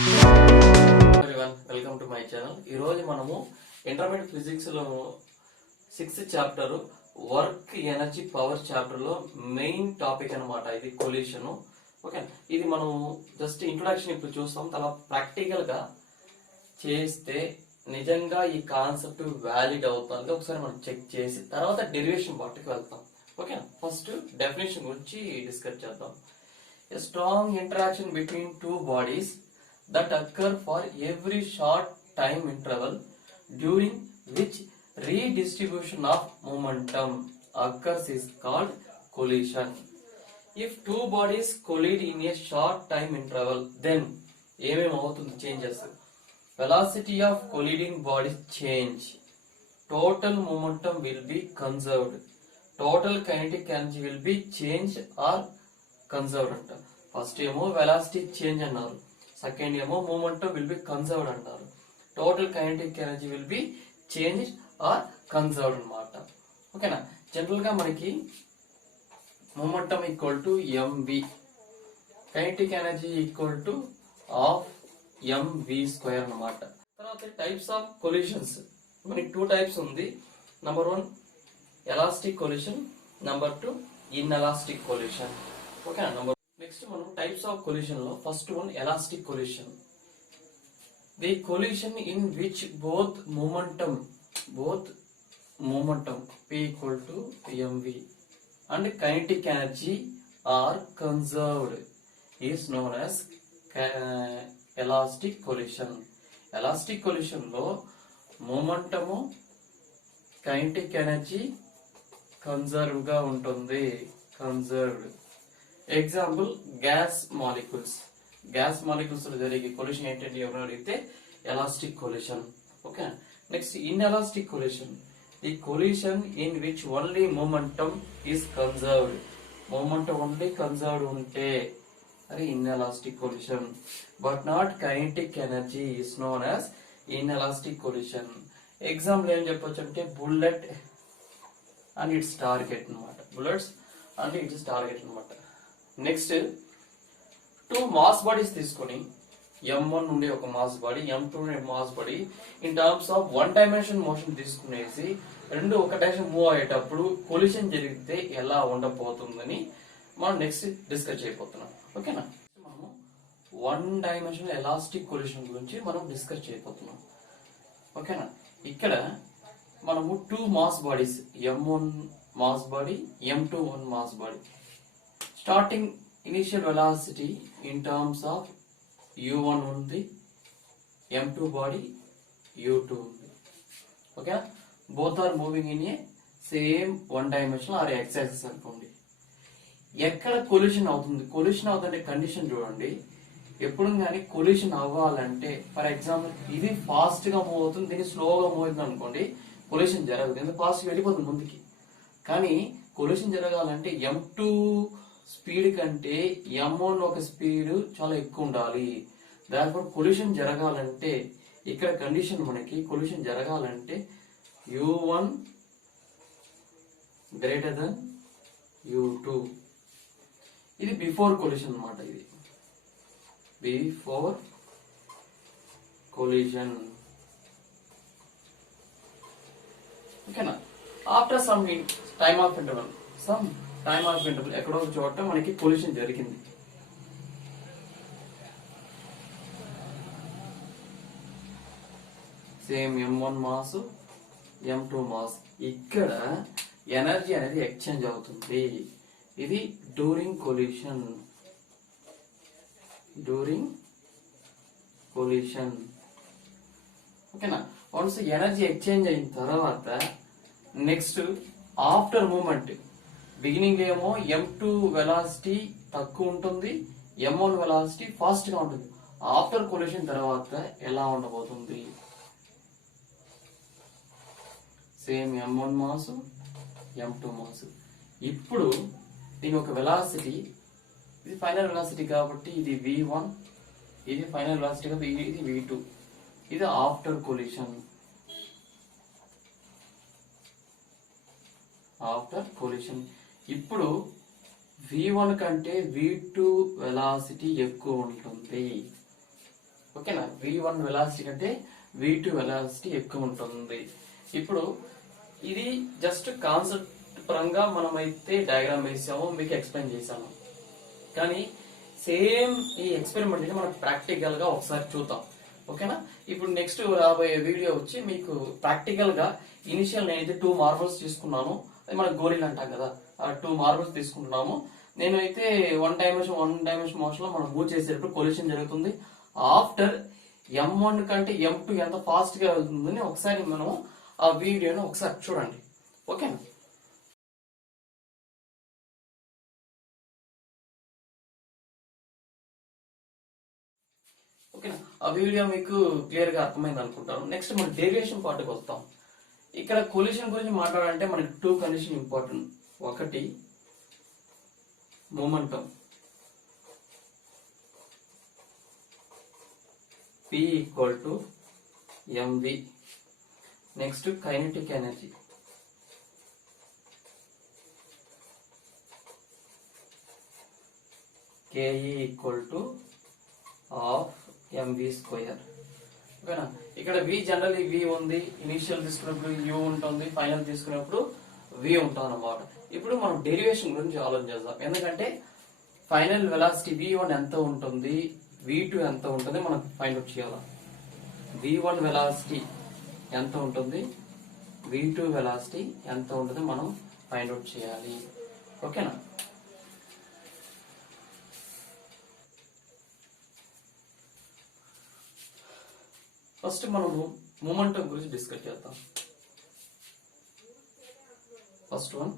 everyone, welcome to my channel. ఈరోజు మనము intermediate physics లో 6th chapter work energy power chapter లో main topic అన్నమాట. ఇది కొలిషన్. ఓకే, ఇది మనం జస్ట్ ఇంట్రొడక్షన్ ఇప్పుడు చూస్తాం. తర్వాత ప్రాక్టికల్ గా చేస్తే నిజంగా ఈ కాన్సెప్ట్ వ్యాలిడ్ అవుతుంది ఒకసారి మనం చెక్ చేసి తర్వాత డెరివేషన్ పార్ట్కి వెళ్తాం. ఓకే, ఫస్ట్ డెఫినేషన్ గురించి డిస్కస్ చేద్దాం. A strong interaction between two bodies that occur for every short time interval during which redistribution of momentum occurs is called collision. If two bodies collide in a short time interval, then ఏమేమి అవుతుంది changes? Velocity of colliding bodies change. Total momentum will be conserved. Total kinetic energy will be changed or conserved అంటారు. First ఏమో velocity change అన్నారు, second ఏమో momentum will be conserved అంటారు. Total kinetic energy will be change or conserved అనమాట. ఓకేనా, general గా మనకి momentum equal to m v, kinetic energy equal to half m v square అనమాట. తర్వాత టైప్స్ ఆఫ్ కొలిషన్స్ మనకి 2 టైప్స్ ఉంది. Number 1 elastic collision, number 2 inelastic collision. Okay, next మనం types of collision లో first one elastic collision. The collision in which both momentum P equal to mv and kinetic energy are conserved is known as elastic collision. Elastic collision లో momentum kinetic energy conserve గా ఉంటుంది, conserved. Example gas molecules లో జరిగే collision ఏంటంటే ఎవరైనా అడిగితే elastic collision. Okay, next in elastic collision, the collision in which only momentum is conserved. Momentum only conserved ఉంటే అది in elastic collision. But not kinetic energy is known as in elastic collision. Example ఏం చెప్పొచ్చు అంటే bullet and it's target అనమాట. Bullets and it's target అనమాట. Next 2 mass bodies తీసుకొని M1 నుండి ఒక మాస్ బాడీ, M2 నుండి mass body in terms of 1 dimension motion తీసుకునేసి రెండు ఒక డైరెక్షన్ మూవ్ అయ్యేటప్పుడు కొలిషన్ జరిగితే ఎలా ఉండబోతుందని మనం నెక్స్ట్ డిస్కస్ చేయబోతున్నాం. ఓకేనా, మనము 1 డైమెన్షన్ ఎలాస్టిక్ కొలిషన్ గురించి మనం డిస్కస్ చేయబోతున్నాం. ఓకేనా, ఇక్కడ మనము 2 mass bodies, M1 mass body, M2 mass body. Starting initial velocity in terms of u1 ఉంది, m2 body u2 ఉంది. Okay, both are moving in a same 1 dimension or x axis అనుకోండి. ఎక్కడ కొలిషన్ అవుతుంది? Collision అవుతుంటే condition చూడండి. ఎప్పుడు కానీ collision అవ్వాలంటే ఫర్ ఎగ్జాంపుల్ ఇది ఫాస్ట్ గా మూవ్ అవుతుంది, దీన్ని స్లోగా మూవ్ అవుతుంది అనుకోండి, కొలిషన్ జరగదు, ఎందుకంటే ఫాస్ట్ గా వెళ్ళిపోతుంది ముందుకి. కానీ కొలిషన్ జరగాలంటే m2 స్పీడ్ కంటే M1 ఒక స్పీడ్ చాలా ఎక్కువ ఉండాలి. దానిపై కొలిషన్ జరగాలంటే ఇక్కడ కండిషన్ మనకి కొలిషన్ జరగాలంటే u1 గ్రేటర్ దెన్ u2. ఇది బిఫోర్ కొలిషన్ అన్నమాట. ఇది బిఫోర్ కొలిషన్. ఓకేనా, after some time of interval, ఎక్కడో ఒక చోట మనకి కొలిషన్ జరిగింది. Same M1 mass, M2 mass. ఇక్కడ ఎనర్జీ అనేది ఎక్స్చేంజ్ అవుతుంది. ఇది డ్యూరింగ్ కొలిషన్. ఓకేనా, వన్స్ ఎనర్జీ ఎక్స్చేంజ్ అయిన తర్వాత నెక్స్ట్ ఆఫ్టర్ మూమెంట్, బిగినింగ్ ఏమో M2 వెలాసిటీ తక్కువ ఉంటుంది, M1 వెలాసిటీ ఫాస్ట్ గా ఉంటుంది. ఆఫ్టర్ కొలిషన్ తర్వాత ఎలా ఉండబోతుంది? Same M1 mass, M2 mass. ఇప్పుడు దీని ఒక వెలాసిటీ, ఇది ఫైనల్ వెలాసిటీ కాబట్టి ఇది v1, ఇది ఫైనల్ వెలాసిటీ కాబట్టి ఇది v2. ఇది ఆఫ్టర్ కొలిషన్. ఇప్పుడు v1 కంటే v2 వెలాసిటీ ఎక్కువ ఉంటుంది. v1 వెలాసిటీ కంటే v2 వెలాసిటీ ఎక్కువ ఉంటుంది. ఇప్పుడు ఇది జస్ట్ కాన్సెప్ట్ పరంగా మనమైతే డయాగ్రామ్ వేసాము, మీకు ఎక్స్ప్లెయిన్ చేసాము. కానీ సేమ్ ఈ ఎక్స్పెరిమెంట్ ని మనం ప్రాక్టికల్ గా ఒకసారి చూద్దాం. ఓకేనా? ఇప్పుడు నెక్స్ట్ రాబోయే వీడియో వచ్చి మీకు ప్రాక్టికల్ గా ఇనిషియల్ నేనైతే 2 మార్బల్స్ తీసుకున్నాను. అది మన గోళీలు అంటాం కదా, ఆ 2 మార్బల్స్ తీసుకుంటున్నాము. నేనైతే 1 డైమెన్షన్ మోషన్ లో మనం మూవ్ చేసేటప్పుడు కొలిషన్ జరుగుతుంది. ఆఫ్టర్ M1 కంటే M2 ఎంత ఫాస్ట్ గా వెళ్తుందని ఒకసారి మనం ఆ వీడియోను ఒకసారి చూడండి. ఓకేనా? ఓకేనా? ఆ వీడియో మీకు క్లియర్ గా అర్థమైంది అనుకుంటాను. నెక్స్ట్ మనం డేవియేషన్ పార్ట్కి వస్తాం. ఇక్కడ కొలిషన్ గురించి మాట్లాడాలంటే మనకి 2 కండిషన్ ఇంపార్టెంట్. ఒకటి momentum P equal to mv. Next kinetic energy ke equal to half mv square. ఓకేనా? ఇక్కడ v జనరల్లీ v ఉంది, ఇనిషియల్ తీసుకున్నప్పుడు u ఉంటుంది, ఫైనల్ తీసుకున్నప్పుడు v ఉంటుంది అన్నమాట. ఇప్పుడు మనం డెరివేషన్ గురించి ఆలోచించేద్దాం. ఎందుకంటే ఫైనల్ వెలాసిటీ v1 ఎంత ఉంటుంది, v2 ఎంత ఉంటుంది మనం ఫైండ్ అవుట్ చేయాలి. v1 వెలాసిటీ ఎంత ఉంటుంది, v2 వెలాసిటీ ఎంత ఉంటుంది మనం ఫైండ్ అవుట్ చేయాలి. ఓకేనా? ఫస్ట్ మనము మొమెంటం గురించి డిస్కస్ చేద్దాం. First one,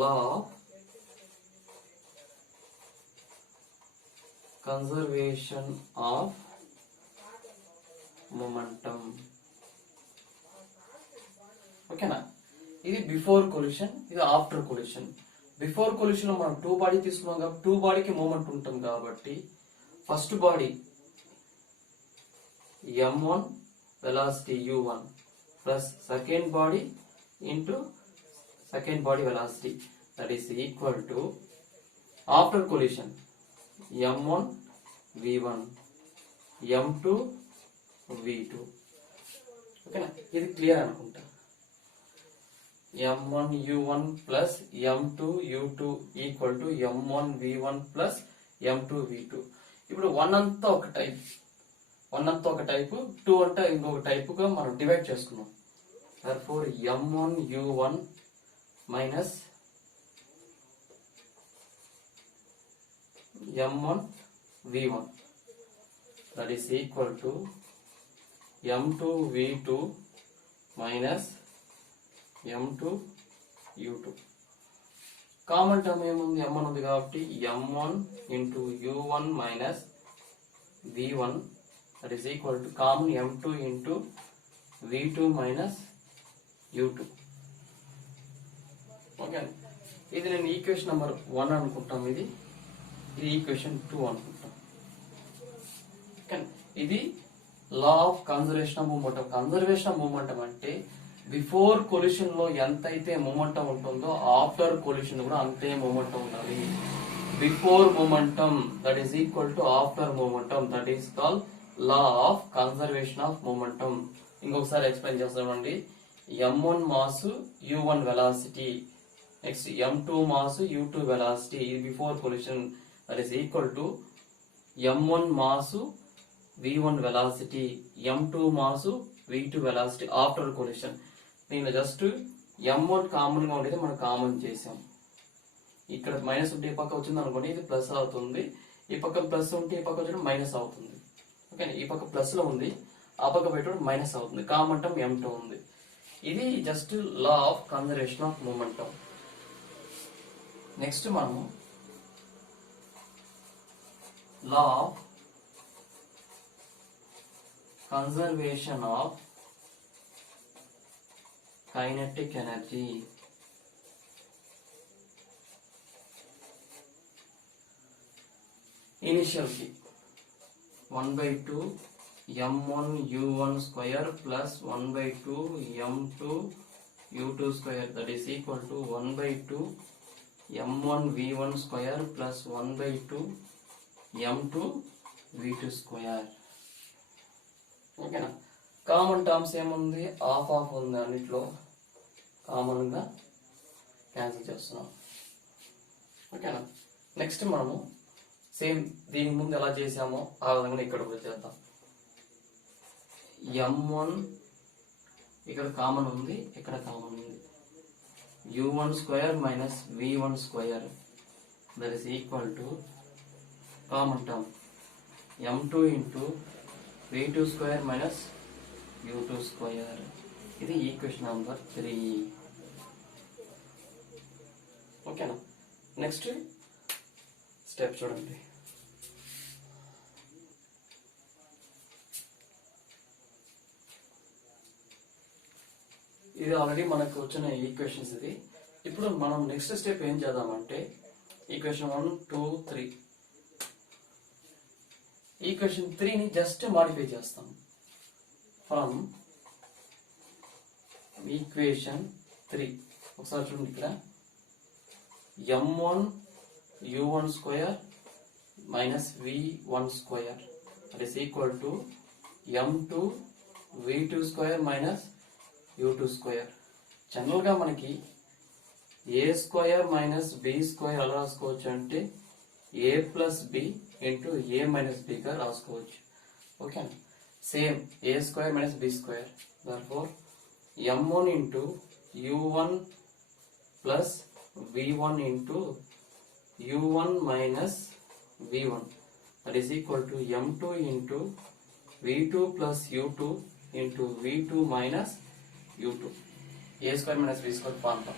law of conservation of momentum. ఓకేనా? ఇది బిఫోర్ కొలిషన్, ఇది ఆఫ్టర్ కొలిషన్. బిఫోర్ కొలిషన్ లో మనం 2 బాడీ తీసుకున్నాం కాబట్టి 2 బాడీకి మూమెంట్ ఉంటుంది కాబట్టి first body m1 velocity u1 plus second body into second body velocity, that is equal to after collision m1 v1 m2 v2. ఓకేనా? ఇది క్లియర్ అనుకుంటా. m1 u1 plus m2 u2 equal to m1 v1 plus m2 v2. ఇప్పుడు 1 అంతా ఒక type, 2 అంటే ఇంకొక type గా మనం డివైడ్ చేసుకున్నాం. therefore m1 u1 minus m1 v1, that is equal to m2 v2 minus m2 u2. Common term ఏముంది, m1 ఉంది కాబట్టి m1 into u1 minus v1, that is equal to common m2 into v2 minus u2. Okay, ఇది నేను equation number 1 అనుకుంటాం, ఇది equation 2 అనుకుంటాం. ఇది లా of conservation of momentum. Conservation of momentum అంటే బిఫోర్ కొలిషన్ లో ఎంతైతే మూమెంటం ఉంటుందో ఆఫ్టర్ కొలిషన్ కూడా అంతే మూమెంటం ఉండాలి. Before momentum that is equal to after momentum, that is called law of conservation of momentum. ఇంకొకసారి ఎక్స్ప్లెయిన్ చేస్తామండి. m1 mass u1 velocity, next m2 mass u2 velocity, ఇది before collision, that is equal to m1 mass v1 velocity, m2 mass v2 velocity after collision. దీనిలో just m1 common గా ఉండేది మనం common చేసాం. ఇక్కడ minus ఉంటే ఈ పక్క వచ్చింది అనుకోండి, ఇది ప్లస్ అవుతుంది. ఈ పక్క ప్లస్ ఉంటే ఈ పక్క వచ్చి మైనస్ అవుతుంది. ఓకే, ఈ పక్క ప్లస్ లో ఉంది, ఆ పక్క పెట్టడం మైనస్ అవుతుంది. కామన్ టర్మ్ m2 ఉంది. ఇది just law of conservation of momentum. Next మనము law of conservation of kinetic energy. Initial కి 1/2 m1 u1 square plus 1/2 m2 u2 square, that is equal to 1/2 m1 v1 square plus 1/2 m2 v2 square. ఓకేనా? Common terms ఏముంది, half half ఉంది, అన్నిట్లో కామన్గా cancel చేస్తున్నాం. ఓకేనా? Next మనము same దీని ముందు ఎలా చేసామో ఆ విధంగా ఇక్కడ కూడా చేద్దాం. m1 ఇక్కడ కామన్ ఉంది, ఇక్కడ కామన్ ఉంది, u1 square minus v1 square that is equal to common term m2 into v2 square minus u2 square. ఇది ఈక్వేషన్ నెంబర్ 3. ఓకేనా? నెక్స్ట్ స్టెప్ చూడండి. ఇది ఆల్రెడీ మనకు వచ్చిన ఈక్వేషన్స్. ఇది ఇప్పుడు మనం నెక్స్ట్ స్టెప్ ఏం చేద్దామంటే ఈక్వేషన్ 1, 2, 3 ఈక్వేషన్ 3ని జస్ట్ మాడిఫై చేస్తాం. ఫ్రమ్ ఈక్వేషన్ 3 ఒకసారి చూడండి, ఇక్కడ m1 u1 square minus v1 square that is equal to m2 v2 square minus u2 square. General గా మనకి a square minus b square ఎలా రాసుకోవచ్చు అంటే a plus b into a minus b గా రాసుకోవచ్చు. ఓకేనా? Same a square minus b square, therefore m1 into u1 plus v1 into u1 minus v1 that is equal to m2 into v2 plus u2 into v2 minus u2. a square minus b square formula.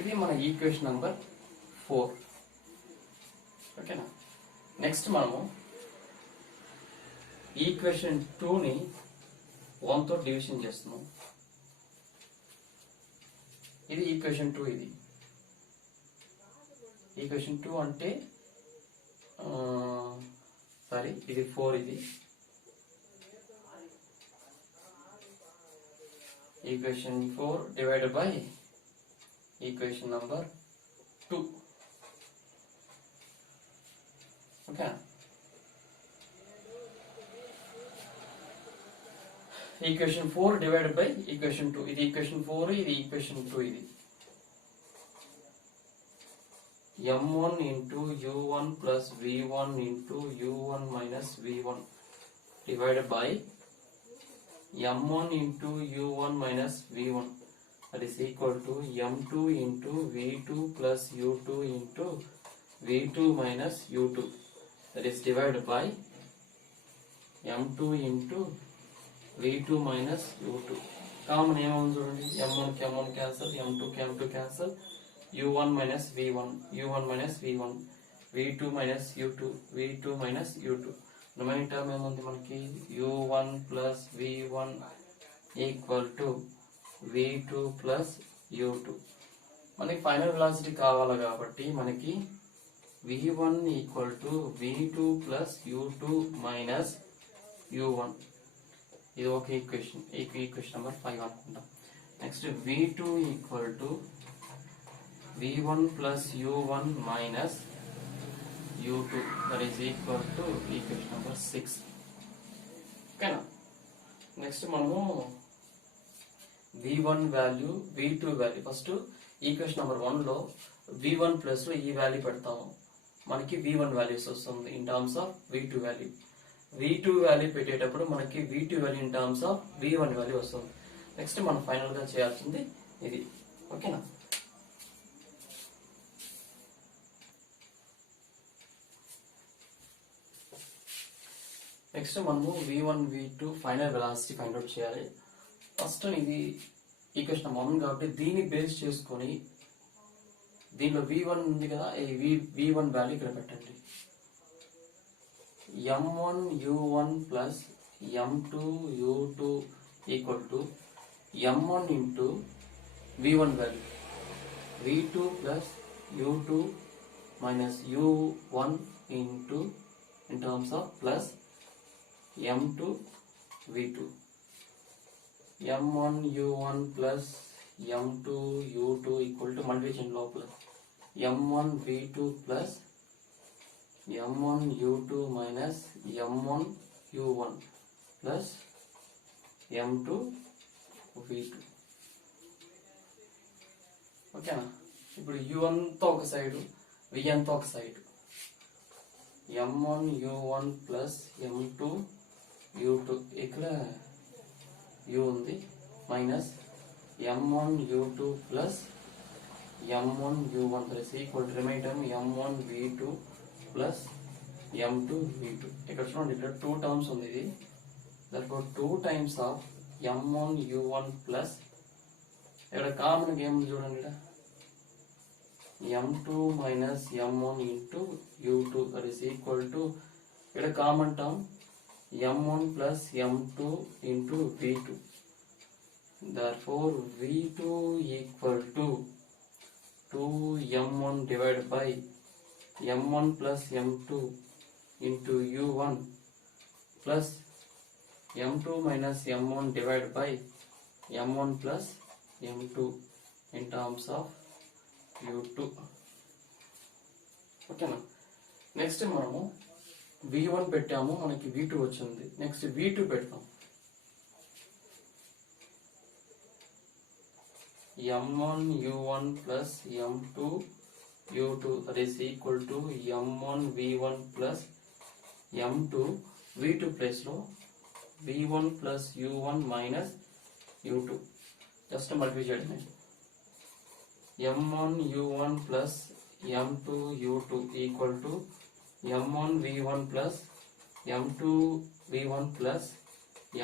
ఇది మన equation number 4. ఓకేనా? Next మనము equation 2ని 1తో division చేస్తున్నాం. ఇది equation 2. ఇది equation 2 అంటే sorry ఇది 4. ఇది equation 4 divided by equation number 2. Okay, equation 4 divided by equation 2. ఇది ఈక్వేషన్ 4, ఇది ఈక్వేషన్ 2. ఇది m1 into u1 plus v1 into u1 minus v1 divided by m1 into u1 minus v1 that is equal to m2 into v2 plus u2 into v2 minus u2 that is divided by m2 into v2 minus u2. Common ఏమవుతుంది చూడండి, m1 కి m1 cancel, m2 కి m2 cancel, u1 minus v1, u1 minus v1, v2 minus u2, v2 minus u2. Remaining term ఏముంది మనకి, u1 plus v1 equal to v2 plus u2. మనకి final velocity కావాలి కాబట్టి మనకి v1 equal to v2 plus u2 minus u1. ఇది ఒక equation, equation number 5 అనుకుంటాం. Next v2 equal to v1 plus u1 minus u2 that is equal to equation number 6. ఓకేనా? Next మనము v1 value, v2 value, first equation number 1 లో v1 plus లో ఈ value పెడతాము, మనకి v1 వాల్యూస్ వస్తుంది in terms of v2 value. v2 value పెట్టేటప్పుడు మనకి v2 value in terms of v1 value వస్తుంది. నెక్స్ట్ మనం ఫైనల్ గా చేయాల్సింది ఇది. ఓకేనా? నెక్స్ట్ మనము v1 v2 final velocity find out చేయాలి. ఫస్ట్ ఇది ఈక్వేషన్ నెంబర్ 1 కాబట్టి దీన్ని బేస్ చేసుకొని దీనిలో v1 ఉంది కదా, ఈ v1 వాల్యూ ఇక్కడ పెట్టండి. m1 u1 plus m2 u2 equal to m1 into v1 value, v2 plus u2 minus u1 into in terms of plus m2 v2, m1 u1 plus m2 u2 equal to multiplication లోపల m1 v2 plus m1 u2 minus m1 u1 plus m2 v2. ఓకేనా? ఇప్పుడు u అంతా ఒక side, v అంతా ఒక side. m1 u1 plus m2 u2, ఇక్కడ u ఉంది, minus m1 u2 plus m1 u1 plus equal to remainder m1 v2 plus m2 v2. ఇక్కడ చూడండి, ఇక్కడ 2 టర్మ్స్ ఉంది. ఇది therefore 2 times of m1 u1 plus ఇక్కడ కామన్ ఏముంది చూడండి, ఇక్కడ m2 minus m1 into u2 that is equal to ఇక్కడ common term m1 plus m2 into v2. Therefore v2 equal to 2m1 divided by m1 plus m2 into u1 plus m2 minus m1 divided by m1 plus m2 in terms of u2. ఓకేనా? Next మనము v1 పెట్టాము, మనకి v2 వచ్చింది. Next v2 పెడతాం. m1 u1 plus m2 u2 that is equal to m1 v1 plus m2 v2 place లో v1 plus u1 minus u2 just multiply చేయడమే. m1 u1 plus m2 u2 equal to m1 v1 plus m2 v1 plus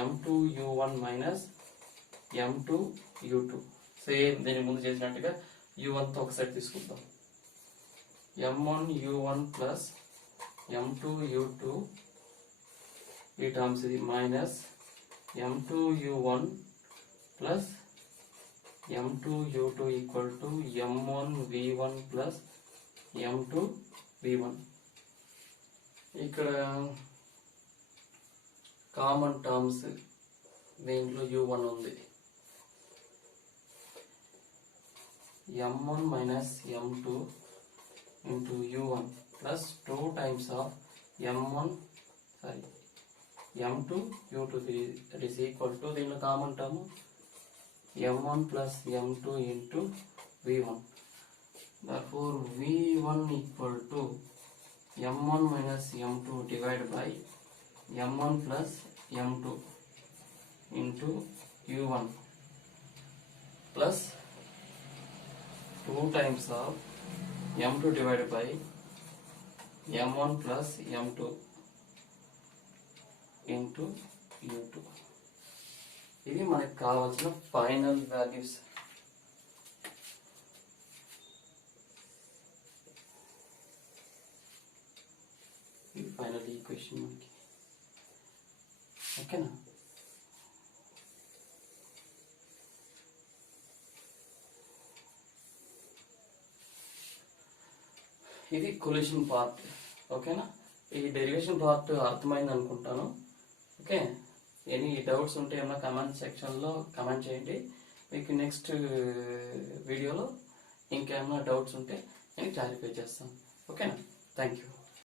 m2 u1 minus m2 u2. Same దీని ముందు చేసినట్టుగా u1 తో ఒక set తీసుకుందాం. m1 u1 plus m2 u2 ఈ terms ఇది minus m2 u1 plus m2 u2 equal to m1 v1 plus m2 v1. ఇక్కడ common terms దీంట్లో u1 ఉంది. m1 minus m2 into u1 plus 2 times of m2 u2 that is equal to దీంట్లో common term m1 plus m2 into v1. Therefore v1 equal to m1 minus m2 divided by m1 plus m2 into u1 plus 2 times of m2 divided by m1 plus m2 into u2. ఇది మనకు కావాల్సిన final values. ఇది final equation మనకి. ఓకేనా? ఇది collusion part. ఓకేనా? ఈ derivation part అర్థమైంది అనుకుంటాను. ఓకే, ఎనీ డౌట్స్ ఉంటే ఏమన్నా కమెంట్ సెక్షన్లో కమెంట్ చేయండి. మీకు నెక్స్ట్ వీడియోలో ఇంకేమన్నా డౌట్స్ ఉంటే నేను క్లారిఫై చేస్తాను. ఓకేనా? Thank you.